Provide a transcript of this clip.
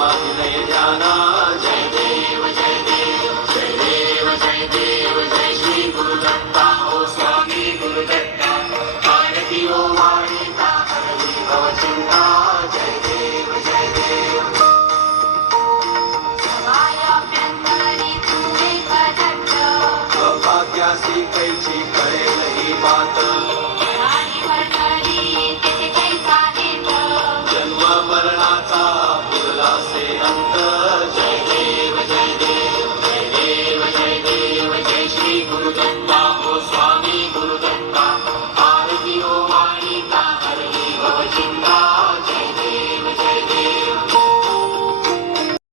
समाधिलय ध्याना जय देव जय देव जय देव जय देव जय श्री गुरुदत्ता ओ स्वामी गुरुदत्ता आरती ओ वाणीता हरवी भवचिंता जय देव जय देव समायाभ्यंतरी तुझे भजत भाग्यासी कैची कळेल ही बात आणि वर्तरी तिथे जैसा हेत जन्म मरणाचा पुरला से अंत